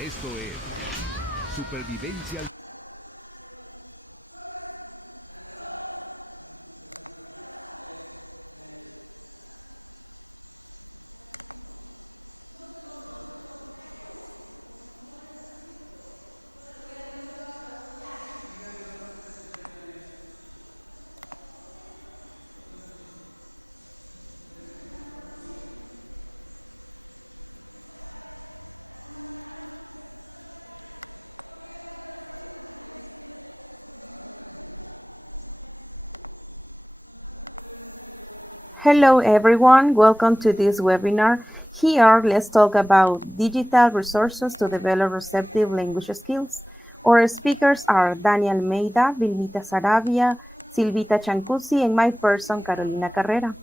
Esto es Supervivencia. Hello everyone, welcome to this webinar. Here, let's talk about digital resources to develop receptive language skills. Our speakers are Daniel Almeida, Vilmita Saravia, Silvita Chancusi, and my person, Carolina Carrera.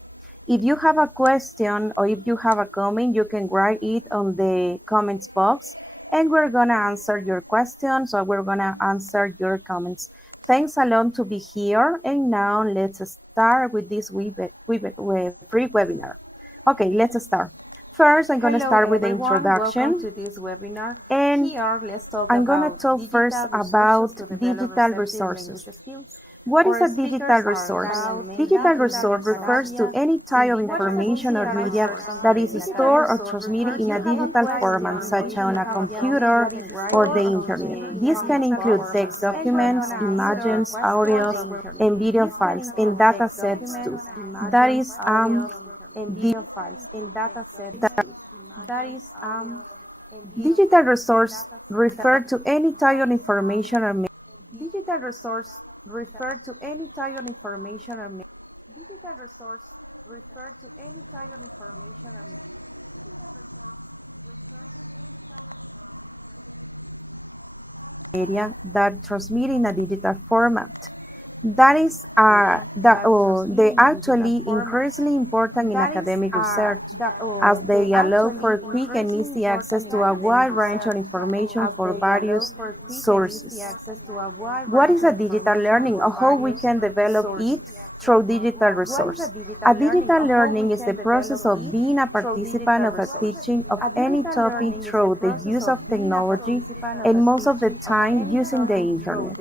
If you have a question or if you have a comment, you can write it on the comments box, and we're gonna answer your questions or we're gonna answer your comments. Thanks a lot to be here, and now let's start with this free webinar. Okay, let's start. First, I'm going to start with the introduction. Welcome to this webinar. And here, let's talk I'm going to talk first about digital resources. What is a digital resource? Digital resource refers to any type of information or media that is stored or transmitted in a digital format, such as on a computer or the internet. This can include text documents, images, audios, and video files, and data sets too. That is digital resource refer to any type of information or digital resource refer to any type of information or digital resource refer to any type of information or digital resource refer to any type of information or media that transmit in a digital format. That is they actually increasingly important in academic research, as they allow for quick and easy access to a wide range of information for various sources. What is a digital learning, or how we can develop it through digital resource? A digital learning is the process of being a participant of a teaching of any topic through the use of technology, and most of the time using the internet.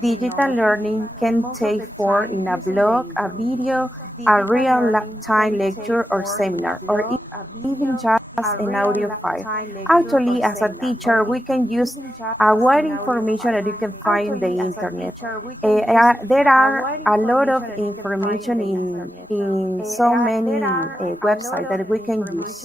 Digital learning can take form in a blog, a video, a real-time lecture or seminar, or even just an audio file. Actually, as a teacher, we can use a wide information that you can find in the internet. There are a lot of information in so many websites that we can use.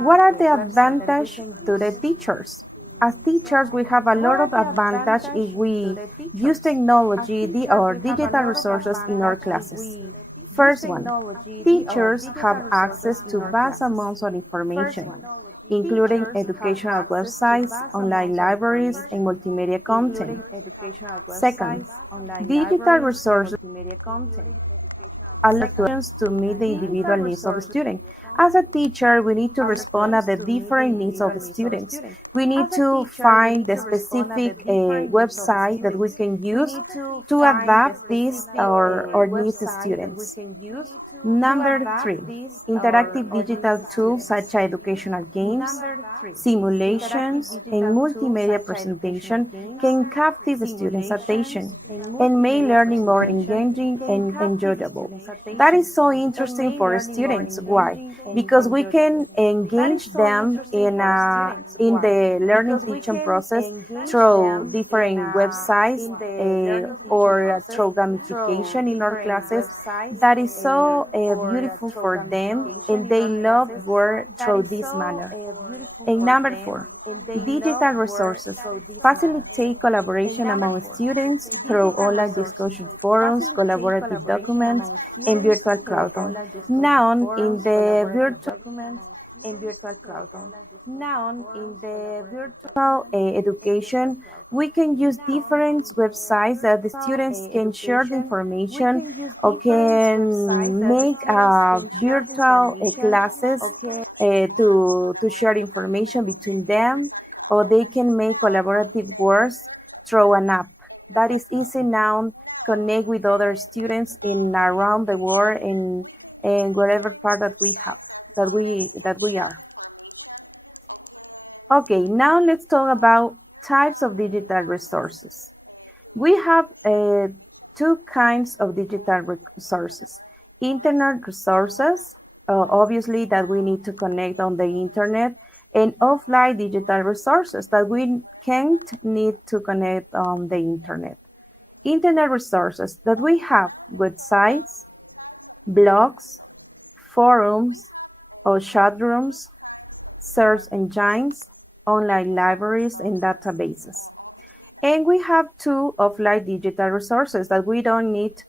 What are the advantages to the teachers? As teachers, we have a lot of advantage if we use technology or digital resources in our classes. First one, teachers have access to vast amounts of information, including educational websites, online libraries, and multimedia content. Second, digital resources allow students to meet the individual needs of the student. As a teacher, we need to respond to the different needs of the students. We need to find the specific website that we can use to adapt this or needs the students. Number three, interactive digital tools such as educational games, simulations, and multimedia presentation can capture the students' attention and make learning more engaging and enjoyable. That is so interesting for students. Why? Because we can engage them in the learning teaching process through different websites or through gamification in our classes. That is so beautiful for them, and they love work through this manner. And number four, digital resources facilitate collaboration among students through online discussion forums, collaborative documents, and virtual classroom. Now, in the virtual education, we can use different websites that the students can share the information or can make virtual classes to share information between them, or they can make collaborative works through an app. That is easy now, connect with other students in around the world and wherever part that we have, that we are. Okay, now let's talk about types of digital resources. We have two kinds of digital resources. Internet resources, obviously that we need to connect on the internet, and offline digital resources that we can't need to connect on the internet. Internet resources that we have websites, blogs, forums, or chat rooms, search engines, online libraries, and databases. And we have two offline digital resources that we don't need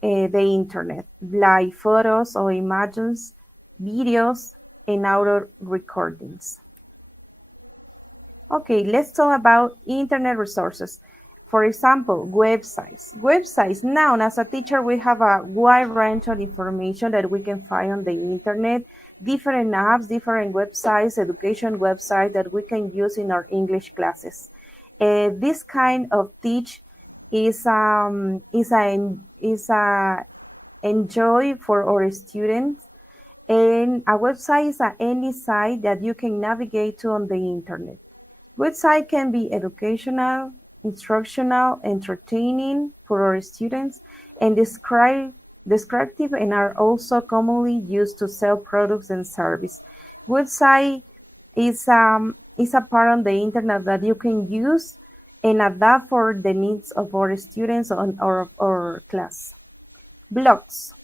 the internet, like photos or images, videos, and audio recordings. Okay, let's talk about internet resources. For example, websites. Websites, now as a teacher, we have a wide range of information that we can find on the internet, different apps, different websites, education websites that we can use in our English classes. This kind of teach is a enjoy for our students, and a website is any site that you can navigate to on the internet. Website can be educational, instructional, entertaining for our students, and descriptive, and are also commonly used to sell products and service. Website is a part on the internet that you can use and adapt for the needs of our students on our class. Blogs.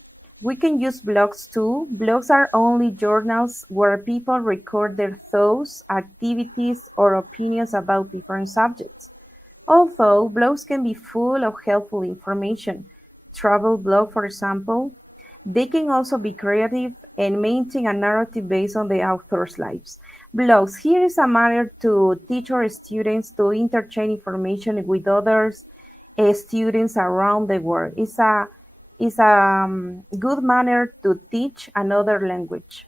We can use blogs too. Blogs are only journals where people record their thoughts, activities, or opinions about different subjects. Although blogs can be full of helpful information, travel blog, for example, they can also be creative and maintain a narrative based on the author's lives. Blogs. Here is a manner to teach our students to interchange information with others students around the world. It's a good manner to teach another language.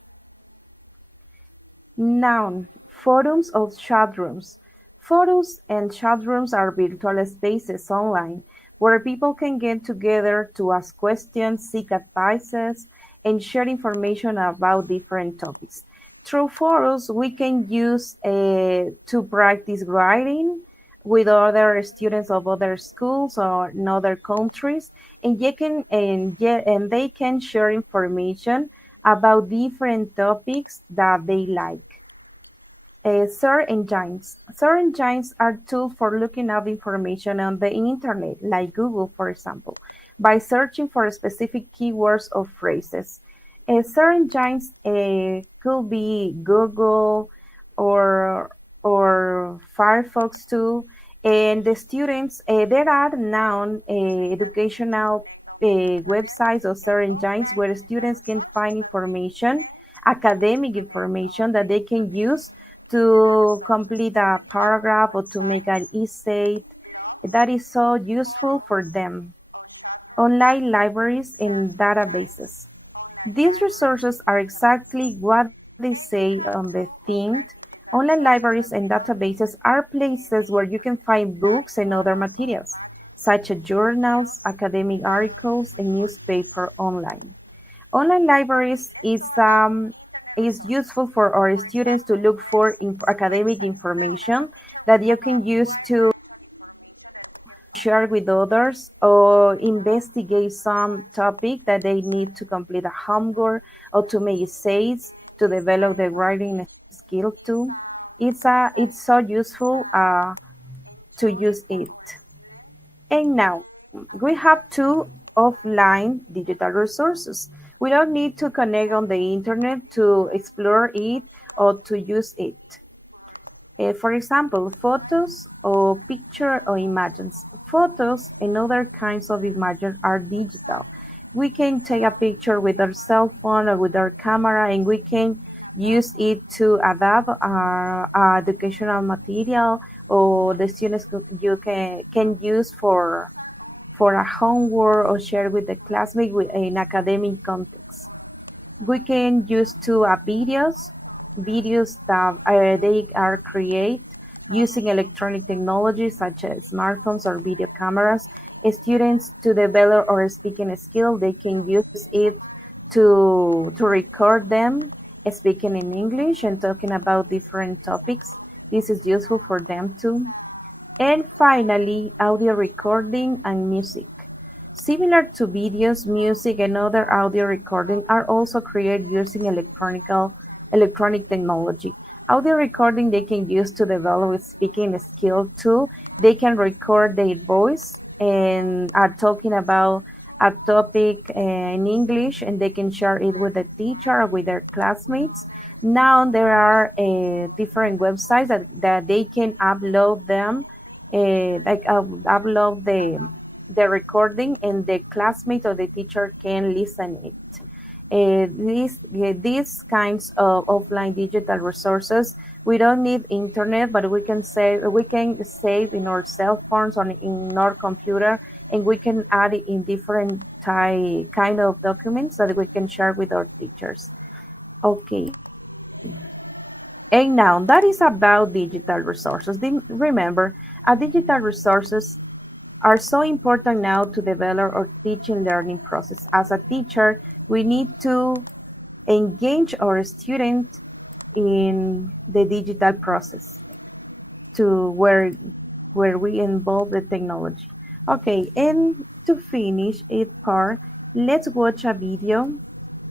Noun, forums or chat rooms. Forums and chat rooms are virtual spaces online where people can get together to ask questions, seek advices, and share information about different topics. Through forums, we can use to practice writing with other students of other schools or in other countries, and they can share information about different topics that they like. Search engines. Search engines are tools for looking up information on the internet, like Google, for example, by searching for specific keywords or phrases. Search engines could be Google or Firefox too. And the students, there are now educational websites or search engines where students can find information, academic information that they can use to complete a paragraph or to make an essay. That is so useful for them. Online libraries and databases. These resources are exactly what they say on the tin. Online libraries and databases are places where you can find books and other materials, such as journals, academic articles, and newspaper online. Online libraries is useful for our students to look for academic information that you can use to share with others or investigate some topic that they need to complete a homework or to make essays to develop the writing skill too. It's so useful to use it. And now we have two offline digital resources. We don't need to connect on the internet to explore it or to use it. For example, photos or picture or images. Photos and other kinds of images are digital. We can take a picture with our cell phone or with our camera, and we can use it to adapt our educational material, or the students can use for a homework or share with the classmate in academic context. We can use videos that they are created using electronic technologies such as smartphones or video cameras. Students to develop or speaking skill, they can use it to record them speaking in English and talking about different topics. This is useful for them too. And finally, audio recording and music. Similar to videos, music, and other audio recording are also created using electronic technology. Audio recording they can use to develop speaking skill too. They can record their voice and are talking about a topic in English, and they can share it with the teacher or with their classmates. Now there are different websites that they can upload them, upload the recording, and the classmate or the teacher can listen it. These kinds of offline digital resources, we don't need internet, but we can save in our cell phones or in our computer, and we can add it in different kind of documents that we can share with our teachers. Okay. And now that is about digital resources. Remember, digital resources are so important now to develop our teaching learning process. As a teacher, we need to engage our students in the digital process to where we involve the technology. Okay, and to finish it part, let's watch a video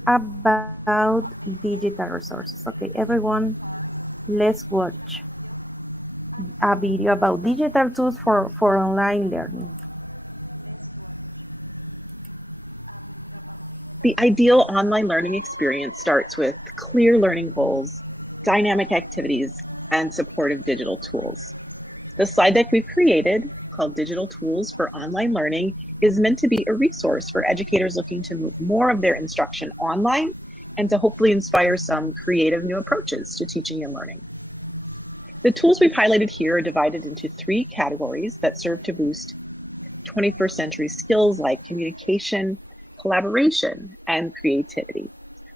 about digital resources. Okay, everyone, let's watch a video about digital tools for online learning. The ideal online learning experience starts with clear learning goals, dynamic activities, and supportive digital tools. The slide deck we've created, called Digital Tools for Online Learning, is meant to be a resource for educators looking to move more of their instruction online and to hopefully inspire some creative new approaches to teaching and learning. The tools we've highlighted here are divided into 3 categories that serve to boost 21st century skills like communication, collaboration, and creativity,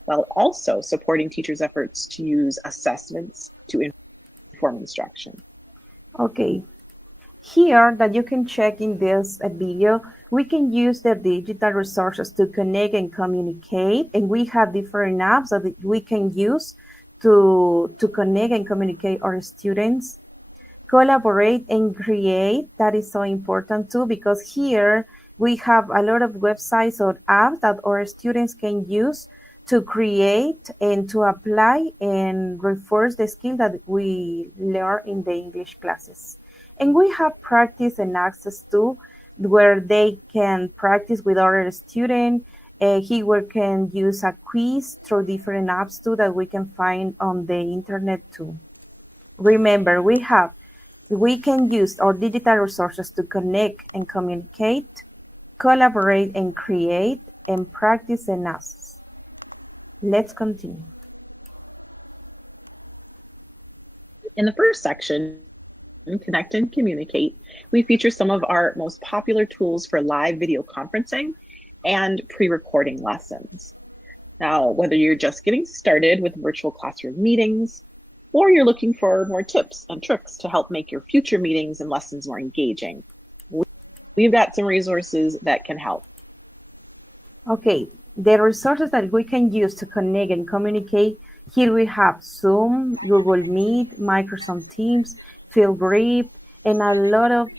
while also supporting teachers' efforts to use assessments to inform instruction. Okay, here that you can check in this video, we can use the digital resources to connect and communicate, and we have different apps that we can use to connect and communicate our students. Collaborate and create, that is so important too, because here we have a lot of websites or apps that our students can use to create and to apply and reinforce the skill that we learn in the English classes. And we have practice and access to where they can practice with other students. He can use a quiz through different apps too that we can find on the internet too. Remember, we can use our digital resources to connect and communicate, collaborate and create, and practice and access. Let's continue. In the first section, Connect and Communicate, we feature some of our most popular tools for live video conferencing and pre-recording lessons. Now, whether you're just getting started with virtual classroom meetings, or you're looking for more tips and tricks to help make your future meetings and lessons more engaging, we've got some resources that can help. Okay, the resources that we can use to connect and communicate, here we have Zoom, Google Meet, Microsoft Teams, Flipgrid, and a lot of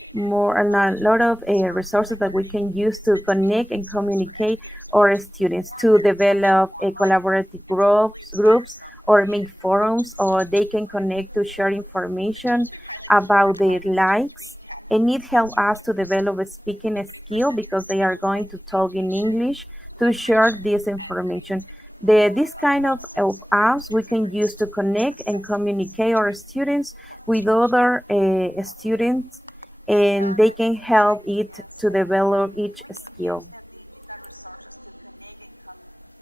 resources that we can use to connect and communicate our students, to develop collaborative groups or make forums, or they can connect to share information about their likes, and it helps us to develop a speaking skill because they are going to talk in English to share this information. This kind of apps we can use to connect and communicate our students with other students, and they can help it to develop each skill.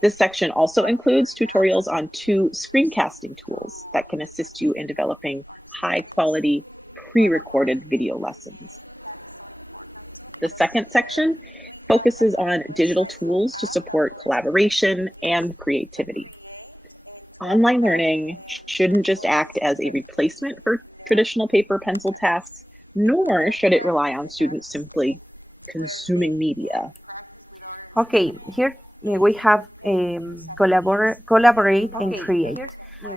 This section also includes tutorials on 2 screencasting tools that can assist you in developing high-quality pre-recorded video lessons. The second section focuses on digital tools to support collaboration and creativity. Online learning shouldn't just act as a replacement for traditional paper pencil tasks, nor should it rely on students simply consuming media. Okay, here we have collaborate and create.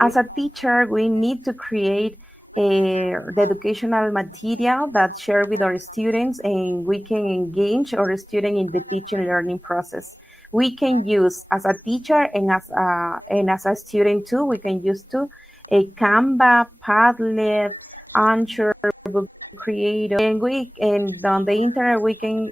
As a teacher, we need to create the educational material that share with our students, and we can engage our student in the teaching learning process. We can use as a teacher and as a student too. We can use too a Canva, Padlet, Anchor, Book Creator, and on the internet we can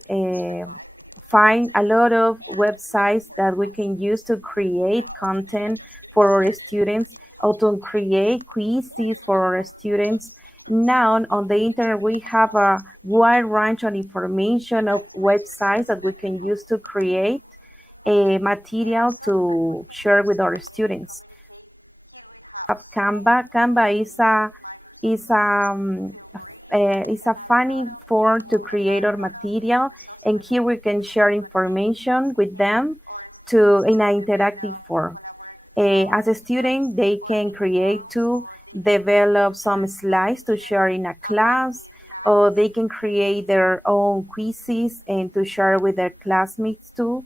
find a lot of websites that we can use to create content for our students or to create quizzes for our students. Now on the internet, we have a wide range of information of websites that we can use to create a material to share with our students. Canva is a funny form to create our material, and here we can share information with them in an interactive form. As a student, they can create to develop some slides to share in a class, or they can create their own quizzes and to share with their classmates too.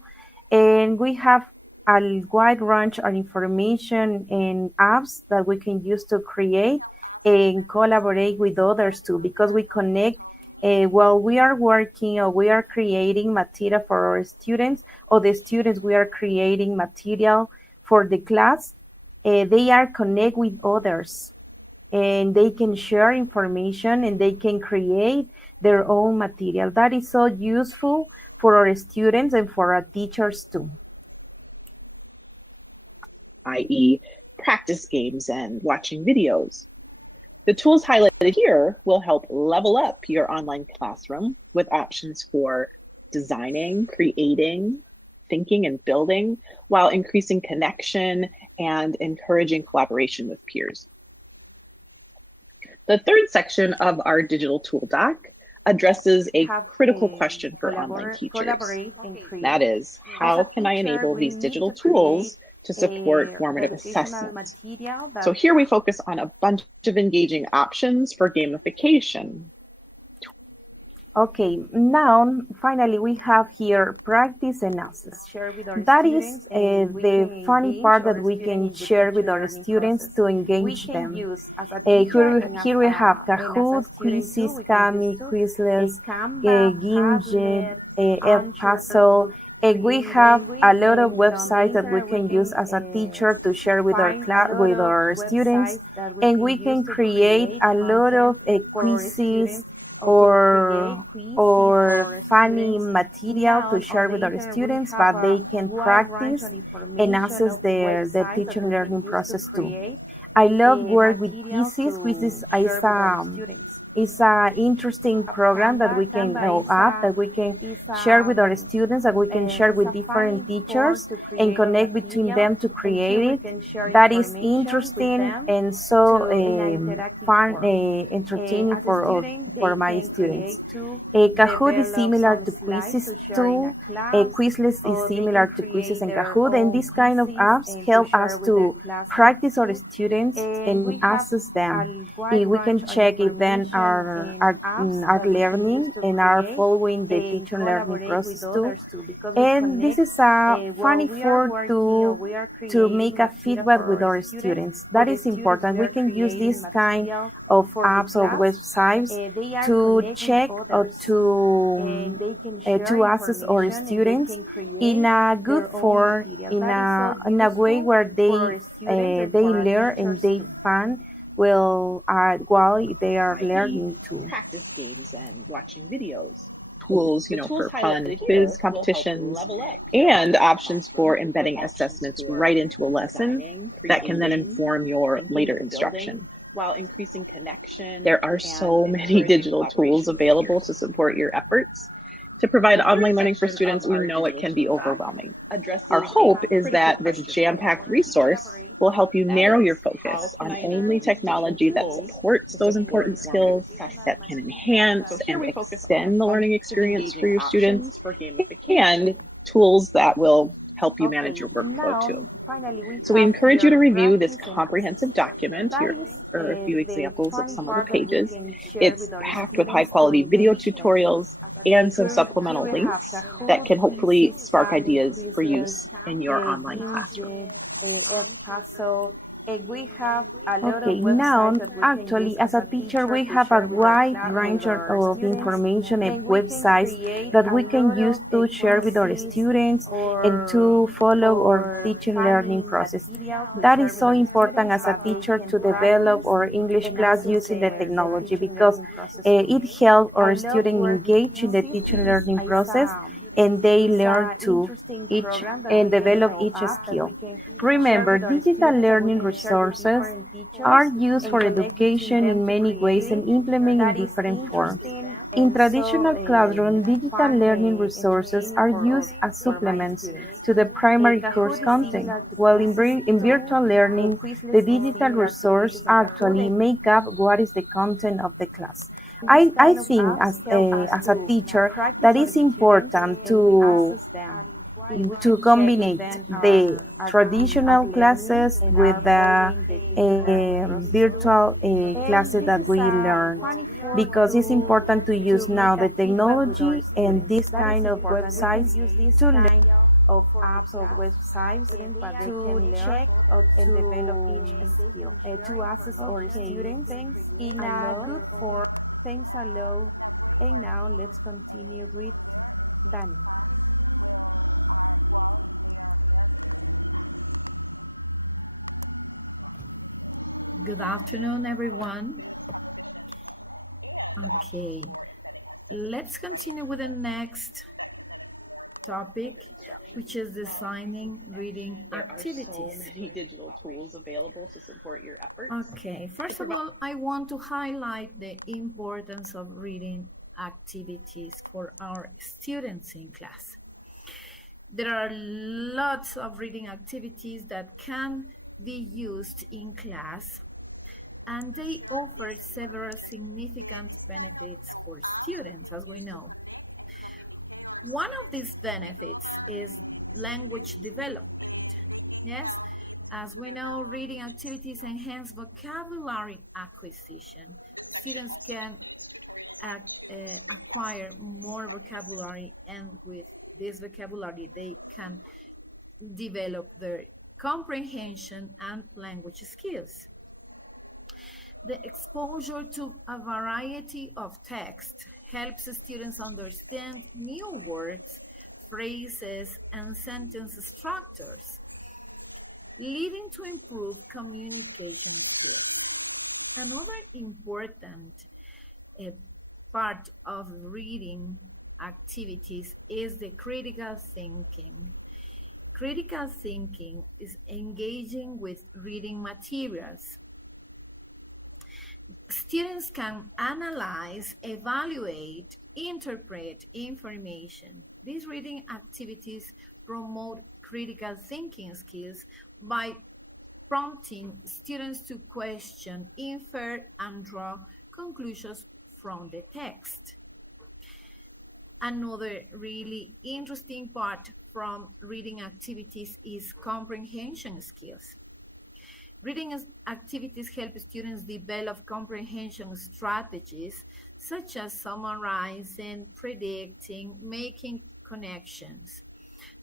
And we have a wide range of information and apps that we can use to create and collaborate with others too, because we connect while we are working or we are creating material for our students, or the students we are creating material for the class, they are connect with others and they can share information and they can create their own material. That is so useful for our students and for our teachers too. i.e. practice games and watching videos. The tools highlighted here will help level up your online classroom with options for designing, creating, thinking, and building, while increasing connection and encouraging collaboration with peers. The third section of our digital tool doc addresses a critical question for online teachers. That is, how can I enable these digital tools to support formative assessment? So here we focus on a bunch of engaging options for gamification. Okay, now finally we have here practice and assess. That is the funny part that we can share with our students to engage them. Here we have Kahoot, Quizzes, Kami, Quizless, Gimjet, Edpuzzle. We have a lot of websites that we can use as a teacher to share with our students, and we can create a lot of quizzes or funny material to share with our students, but they can practice and access the teaching learning process too. I love work with quizzes. Quizzes is a interesting program that we can app that we can share with our students, that we can share with different teachers and connect between them to create it. That is interesting and so fun, entertaining for my students. Kahoot is similar to Quizzes too. Quizless is similar to Quizzes and Kahoot, and these kind of apps help us to practice our students and access them. We can check if then are learning and are following the teacher learning process too. And this is a funny form to make a feedback with our students. That is important. We can use this kind of apps or websites to check or to access our students in a good form, in a way where they learn and they fun while they are learning to practice games and watching videos. Tools, for fun quiz competitions, and options for embedding assessments right into a lesson that can then inform your later instruction. While increasing connection, there are so many digital tools available to support your efforts. To provide online learning for students, we know it can be overwhelming. Our hope is that this jam-packed resource will help you narrow your focus on only technology that supports those important skills, that can enhance and extend the learning experience for your students, and tools that will help you manage your workflow too. So we encourage you to review this comprehensive document. Here are a few examples of some of the pages. It's packed with high quality video tutorials and some supplemental links that can hopefully spark ideas for use in your online classroom. We have a lot of now, actually, as a teacher, we have a wide range of information and websites that we can use to share with our students and to follow our teaching learning process. That is so important as a teacher to develop our English class using the technology because it helps our students engage in the teaching learning process and they learn to each and develop each skill. Remember, digital learning resources are used for education in many ways and implemented in different forms. In traditional classroom, digital learning resources are used as supplements to the primary course content, while in virtual learning, the digital resource actually make up what is the content of the class. I think as a teacher that is important to combine the traditional classes with the virtual classes that we learn because it's important to use now the technology and this kind of websites to learn of apps or websites to check or to develop each skill to access our students in a good form. Thanks a lot. And now let's continue with Danny. Good afternoon, everyone. Okay, let's continue with the next topic, which is designing reading activities. There are so many digital tools available to support your efforts. Okay, first of all, I want to highlight the importance of reading activities for our students in class. There are lots of reading activities that can be used in class, and they offer several significant benefits for students, as we know. One of these benefits is language development. Yes, as we know, reading activities enhance vocabulary acquisition. Students can acquire more vocabulary, and with this vocabulary, they can develop their comprehension and language skills. The exposure to a variety of text helps students understand new words, phrases, and sentence structures, leading to improved communication skills. Another important part of reading activities is the critical thinking. Critical thinking is engaging with reading materials. Students can analyze, evaluate, interpret information. These reading activities promote critical thinking skills by prompting students to question, infer, and draw conclusions from the text. Another really interesting part from reading activities is comprehension skills. Reading activities help students develop comprehension strategies such as summarizing, predicting, making connections.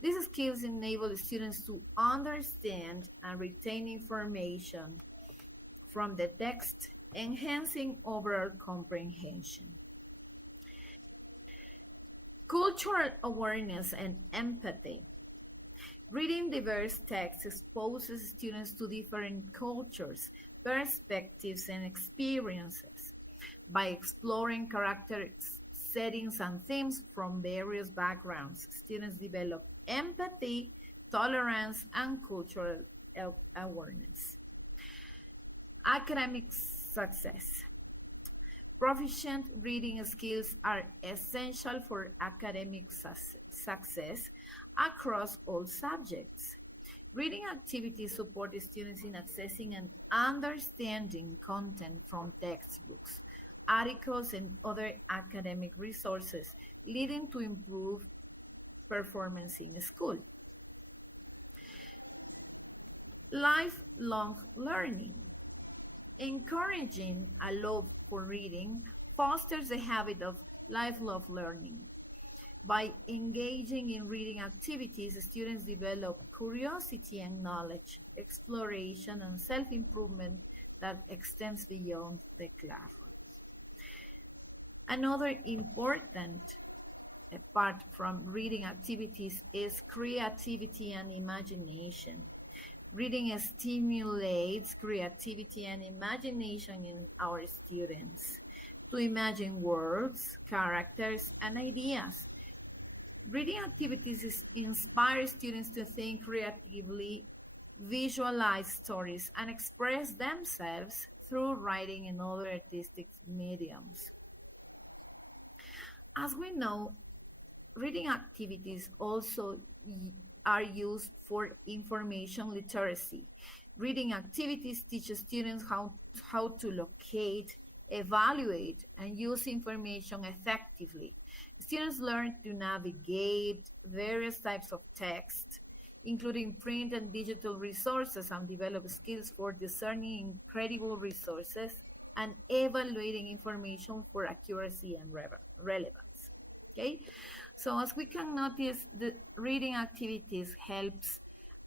These skills enable students to understand and retain information from the text, enhancing overall comprehension. Cultural awareness and empathy. Reading diverse texts exposes students to different cultures, perspectives, and experiences. By exploring characters, settings, and themes from various backgrounds, students develop empathy, tolerance, and cultural awareness. Academic success. Proficient reading skills are essential for academic success across all subjects. Reading activities support students in accessing and understanding content from textbooks, articles, and other academic resources, leading to improved performance in school. Lifelong learning. Encouraging a love for reading fosters the habit of lifelong learning. By engaging in reading activities, students develop curiosity and knowledge, exploration, and self-improvement that extends beyond the classroom. Another important apart from reading activities is creativity and imagination. Reading stimulates creativity and imagination in our students to imagine worlds, characters, and ideas. Reading activities inspire students to think creatively, visualize stories, and express themselves through writing and other artistic mediums. As we know, reading activities also are used for information literacy. Reading activities teach students how to locate, evaluate, and use information effectively. Students learn to navigate various types of text, including print and digital resources, and develop skills for discerning incredible resources and evaluating information for accuracy and relevance. Okay, so as we can notice, the reading activities helps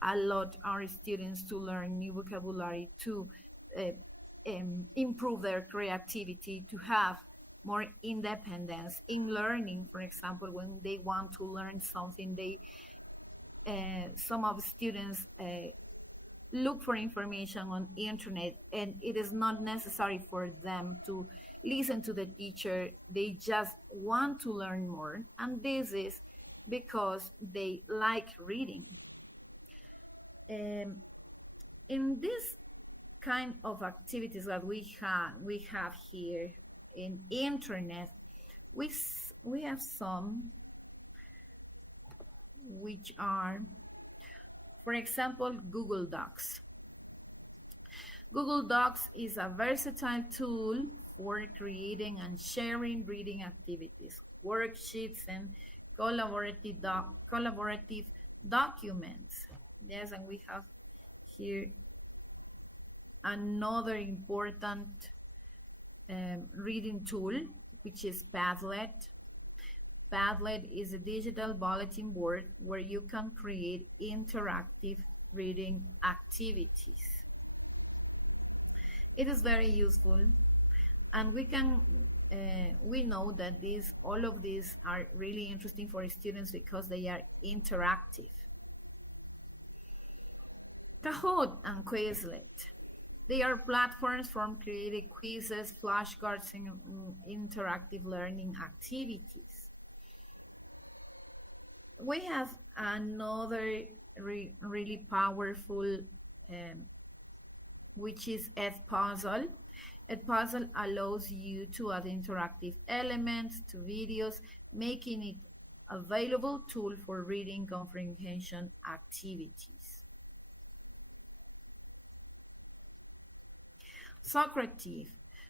a lot our students to learn new vocabulary, to improve their creativity, to have more independence in learning. For example, when they want to learn something, some of students look for information on the internet, and it is not necessary for them to listen to the teacher. They just want to learn more, and this is because they like reading. In this kind of activities that we have here in internet, we have some which are, for example, Google Docs. Google Docs is a versatile tool for creating and sharing reading activities, worksheets, and collaborative documents. Yes, and we have here another important reading tool, which is Padlet. Padlet is a digital bulletin board where you can create interactive reading activities. It is very useful, and we know that all of these are really interesting for students because they are interactive. Kahoot and Quizlet. They are platforms for creating quizzes, flashcards, and interactive learning activities. We have another really powerful, which is Edpuzzle. Edpuzzle allows you to add interactive elements to videos, making it a valuable tool for reading comprehension activities. Socrative.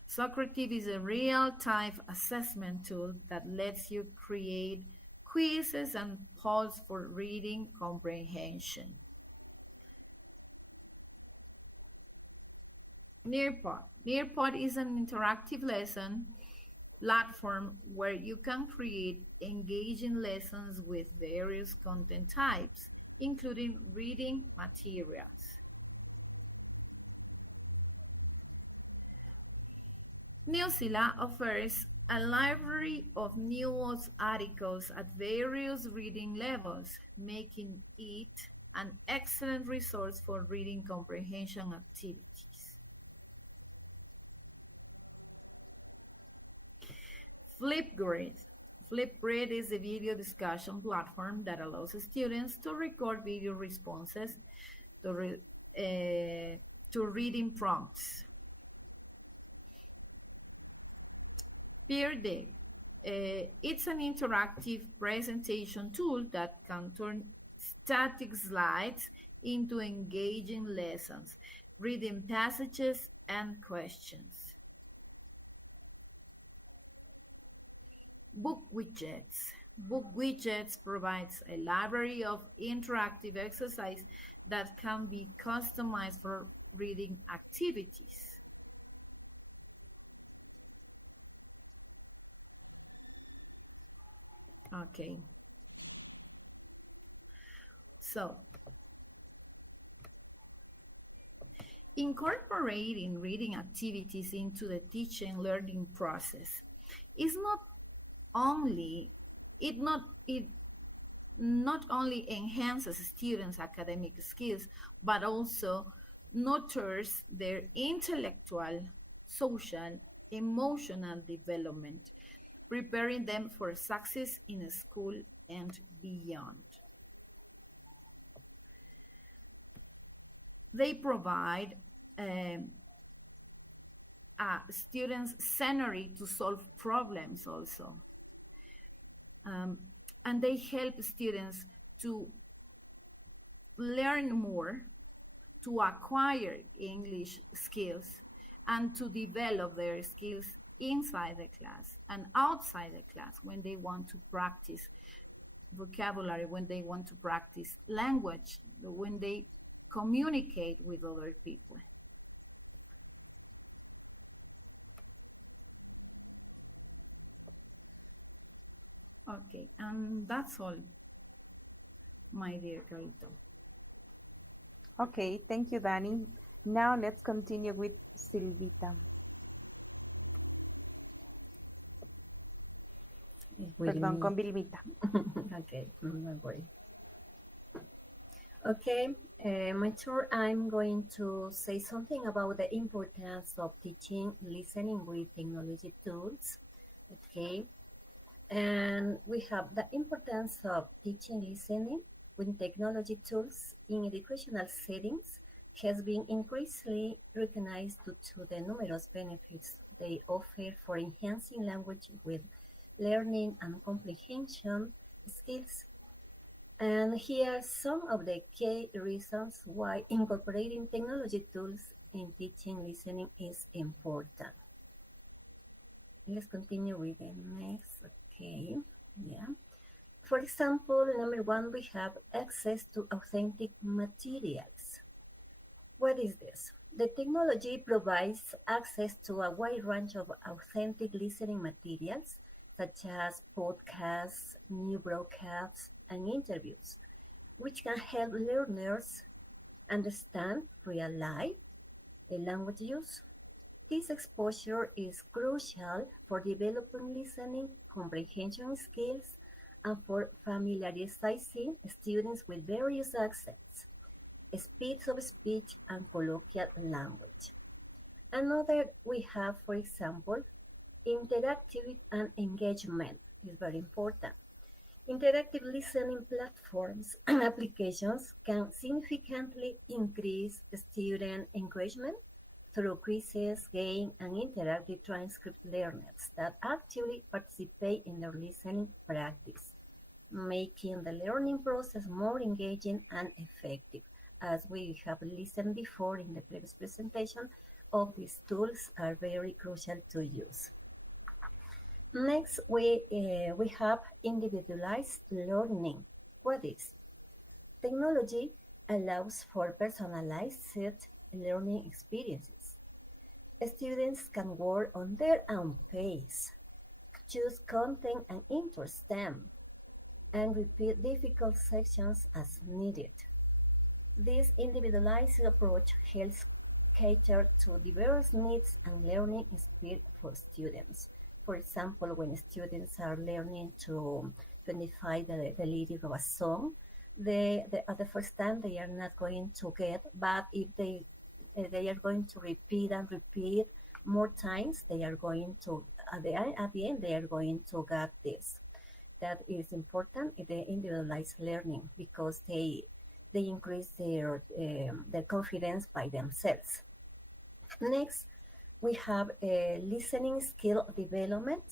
Socrative is a real-time assessment tool that lets you create quizzes and polls for reading comprehension. Nearpod. Nearpod is an interactive lesson platform where you can create engaging lessons with various content types, including reading materials. Newsela offers a library of news articles at various reading levels, making it an excellent resource for reading comprehension activities. Flipgrid. Flipgrid is a video discussion platform that allows students to record video responses to reading prompts. PeerDev. It's an interactive presentation tool that can turn static slides into engaging lessons, reading passages, and questions. Book Widgets. Book Widgets provides a library of interactive exercises that can be customized for reading activities. Okay, So, incorporating reading activities into the teaching learning process is it not only enhances students' academic skills, but also nurtures their intellectual, social, emotional development, preparing them for success in school and beyond. They provide students scenery to solve problems also. And they help students to learn more, to acquire English skills, and to develop their skills inside the class and outside the class when they want to practice vocabulary, when they want to practice language, when they communicate with other people. Okay, and that's all, my dear Carlito. Okay, thank you, Dani. Now let's continue with Silvita. Perdón, con Vilmita. Okay, no worry. Okay, my turn. I'm going to say something about the importance of teaching listening with technology tools. Okay, and we have the importance of teaching listening with technology tools in educational settings has been increasingly recognized due to the numerous benefits they offer for enhancing language with learning and comprehension skills. And here are some of the key reasons why incorporating technology tools in teaching listening is important. Let's continue with the next. Okay, yeah. For example, number one, we have access to authentic materials. What is this? The technology provides access to a wide range of authentic listening materials, such as podcasts, new broadcasts, and interviews, which can help learners understand real life language use. This exposure is crucial for developing listening comprehension skills and for familiarizing students with various accents, speeds of speech, and colloquial language. Another we have, for example, interactive and engagement is very important. Interactive listening platforms and applications can significantly increase student engagement through quizzes, games, and interactive transcript learners that actively participate in their listening practice, making the learning process more engaging and effective. As we have listened before in the previous presentation, all these tools are very crucial to use. Next, we have individualized learning. What is? Technology allows for personalized learning experiences. Students can work on their own pace, choose content and interest them, and repeat difficult sections as needed. This individualized approach helps cater to diverse needs and learning speed for students. For example, when students are learning to identify the lyric of a song, at the first time they are not going to get, but if they are going to repeat and repeat more times, they are going to, at the end, they are going to get this. That is important in the individualized learning because they increase their confidence by themselves. Next, we have a listening skill development.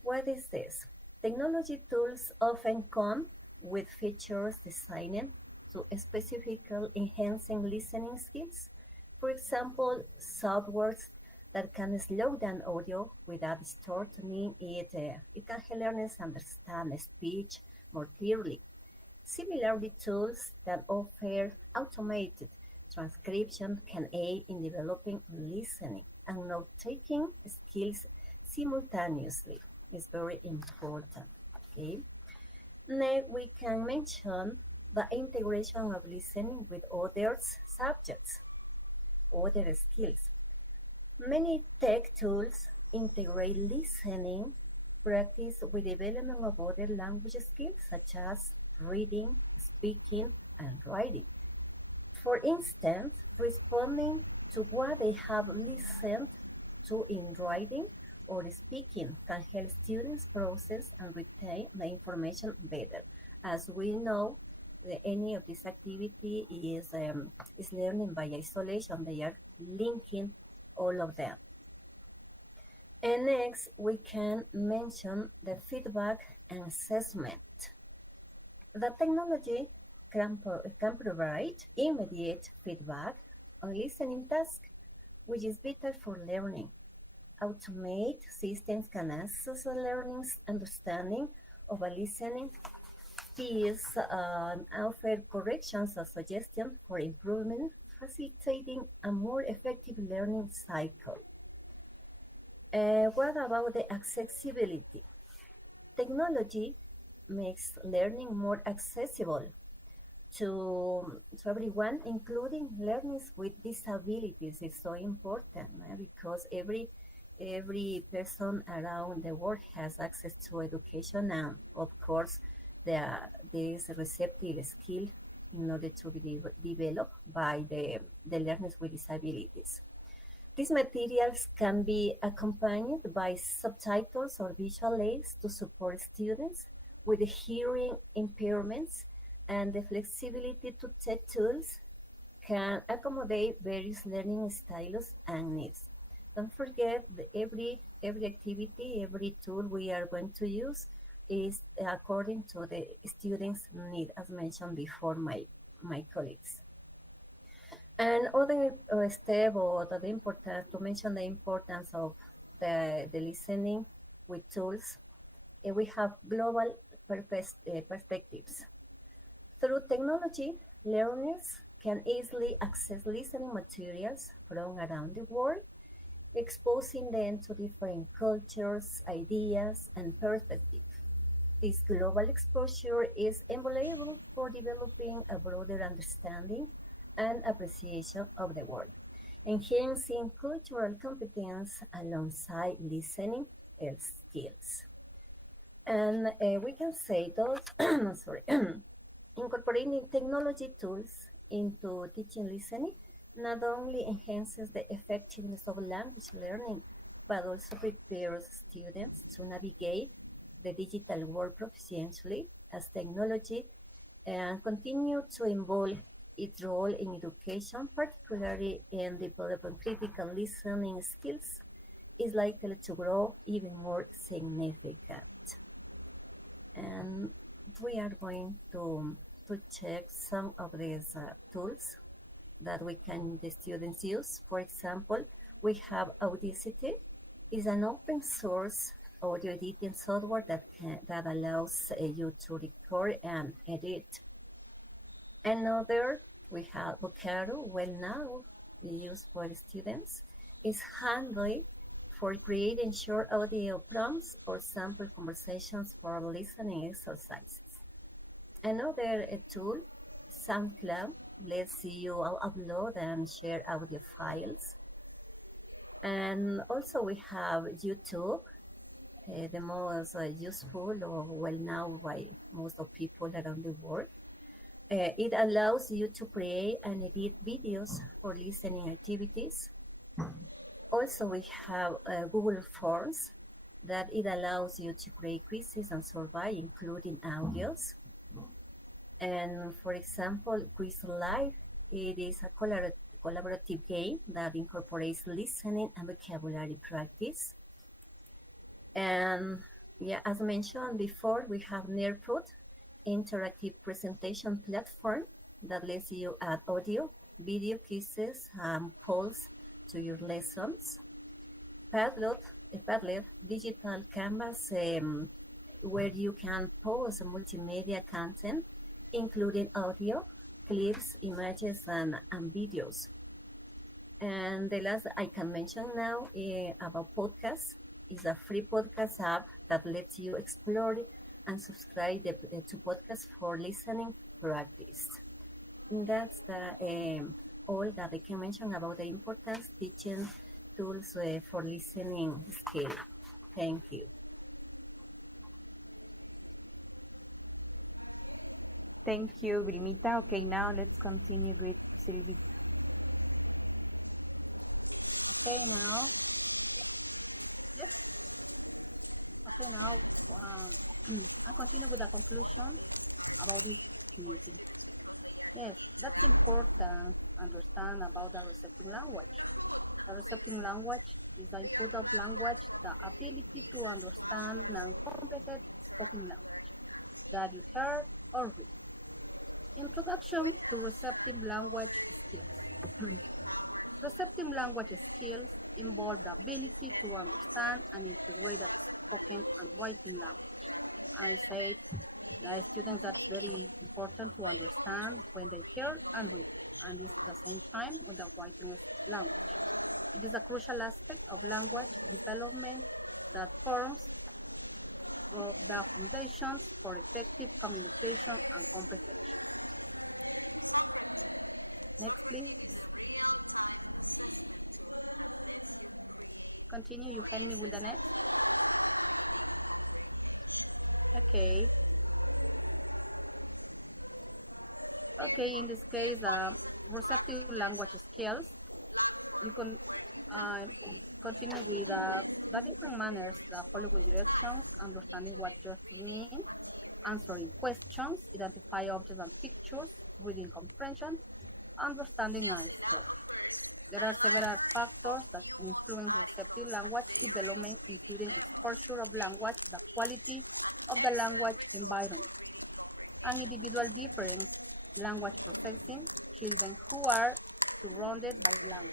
What is this? Technology tools often come with features designed to specifically enhancing listening skills. For example, softwares that can slow down audio without distorting it. It can help learners understand speech more clearly. Similarly, tools that offer automated transcription can aid in developing listening and note-taking skills simultaneously. It's very important. Okay. Next, we can mention the integration of listening with other subjects, other skills. Many tech tools integrate listening practice with development of other language skills such as reading, speaking, and writing. For instance, responding to what they have listened to in writing or speaking can help students process and retain the information better. As we know, any of this activity is learning by isolation. They are linking all of them. And next, we can mention the feedback and assessment. The technology can provide immediate feedback on listening tasks, which is vital for learning. Automate systems can assess a learner's understanding of a listening piece and offer corrections or suggestions for improvement, facilitating a more effective learning cycle. What about the accessibility? Technology makes learning more accessible to everyone, including learners with disabilities. It's so important because every person around the world has access to education, and of course there is receptive skill in order to be developed by the learners with disabilities. These materials can be accompanied by subtitles or visual aids to support students with hearing impairments, and the flexibility to tech tools can accommodate various learning styles and needs. Don't forget that every activity, every tool we are going to use is according to the student's need, as mentioned before my colleagues. And other step or the importance to mention the importance of the listening with tools, we have global perspectives. Through technology, learners can easily access listening materials from around the world, exposing them to different cultures, ideas, and perspectives. This global exposure is invaluable for developing a broader understanding and appreciation of the world, enhancing cultural competence alongside listening skills. And we can say those, sorry, incorporating technology tools into teaching listening not only enhances the effectiveness of language learning, but also prepares students to navigate the digital world proficiently as technology and continue to evolve its role in education, particularly in developing critical listening skills, is likely to grow even more significant. And we are going to check some of these tools that the students use. For example, we have Audacity. It's an open source audio editing software that allows you to record and edit. Another, we have Vocaro, well now used for students, is handy for creating short audio prompts or sample conversations for listening exercises. Another tool, SoundCloud, lets you upload and share audio files. And also we have YouTube, the most useful or well known by most of people around the world. It allows you to create and edit videos for listening activities. Also, we have Google Forms that it allows you to create quizzes and survey, including audios. And for example, Quiz Live, it is a collaborative game that incorporates listening and vocabulary practice. And yeah, as mentioned before, we have Nearpod, interactive presentation platform that lets you add audio, video quizzes, and polls to your lessons. Padlet, digital canvas where you can post multimedia content, including audio, clips, images, and videos. And the last I can mention now about podcasts is a free podcast app that lets you explore and subscribe to podcasts for listening practice. That's all that I can mention about the importance teaching tools for listening skill. Thank you. Thank you, Vilmita. Okay, now let's continue with Silvita. Okay, now, yes. Okay, now, I'll continue with the conclusion about this meeting. Yes, that's important to understand about the receptive language. The receptive language is the input of language, the ability to understand and comprehend spoken language that you heard or read. Introduction to receptive language skills. Receptive language skills involve the ability to understand and integrate the spoken and writing language. I say the students that's very important to understand when they hear and read, and it's at the same time with the writing language. It is a crucial aspect of language development that forms the foundations for effective communication and comprehension. Next, please. Continue, you help me with the next. Okay. Okay, in this case, receptive language skills, you can continue with the different manners, the following directions, understanding what gestures mean, answering questions, identify objects and pictures, reading comprehension, understanding and story. There are several factors that influence receptive language development, including exposure of language, the quality of the language environment, and individual difference, language processing, children who are surrounded by language,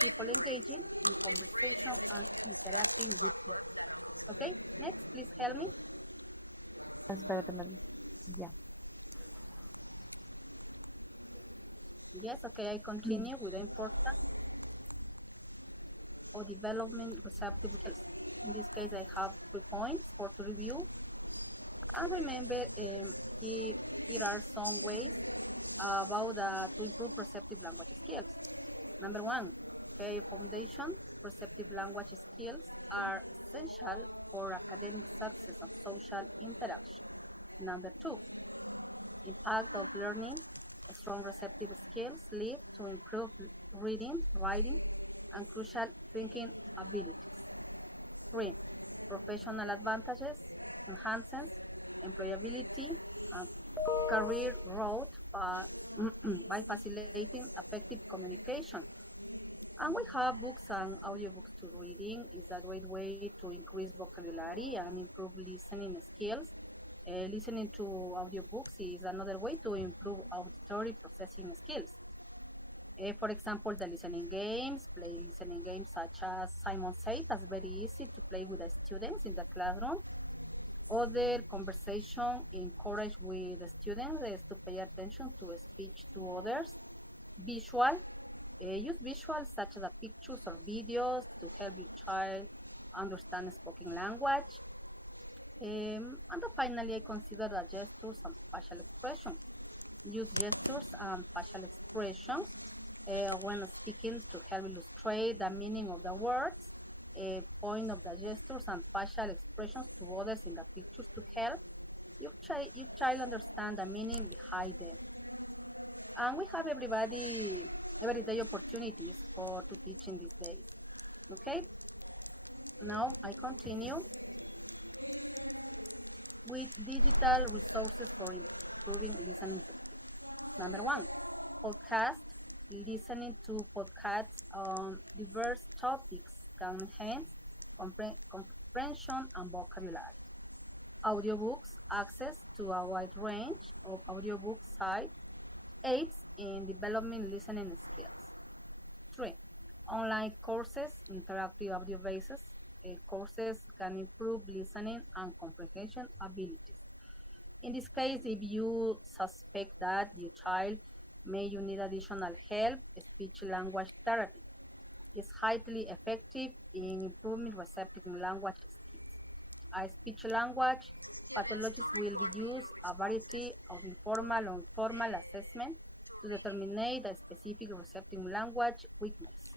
people engaging in conversation and interacting with them. Okay, next, please help me. Espérate, yeah. Yes, okay, I continue with the importance of development receptive skills. In this case, I have 3 points for to review. And remember, here are some ways about to improve receptive language skills. Number 1, okay, foundation receptive language skills are essential for academic success and social interaction. Number 2, impact of learning. Strong receptive skills lead to improved reading, writing, and crucial thinking abilities. 3, professional advantages, enhances employability and career growth by facilitating effective communication. And we have books and audiobooks to reading. Is a great way to increase vocabulary and improve listening skills. Listening to audiobooks is another way to improve auditory processing skills. For example, the listening games, play listening games such as Simon Says, that's very easy to play with the students in the classroom. Other conversation encouraged with the students is to pay attention to speech to others. Visual, use visuals such as pictures or videos to help your child understand spoken language. And finally, I consider the gestures and facial expressions. Use gestures and facial expressions when speaking to help illustrate the meaning of the words. Point of the gestures and facial expressions to others in the pictures to help your child understand the meaning behind them. And we have everyday opportunities to teach in these days. Okay, now I continue with digital resources for improving listening skills. Number 1, podcast. Listening to podcasts on diverse topics can enhance comprehension and vocabulary. Audiobooks. Access to a wide range of audiobook sites aids in developing listening skills. 3, online courses. Interactive audio-based courses can improve listening and comprehension abilities. In this case, if you suspect that your child may need additional help, speech language therapy is highly effective in improving receptive language skills. A speech language Pathologists will be used a variety of informal and formal assessment to determine the specific receptive language weakness.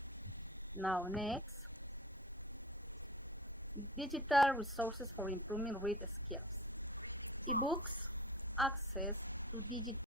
Now next, digital resources for improving read skills. Ebooks, access to digital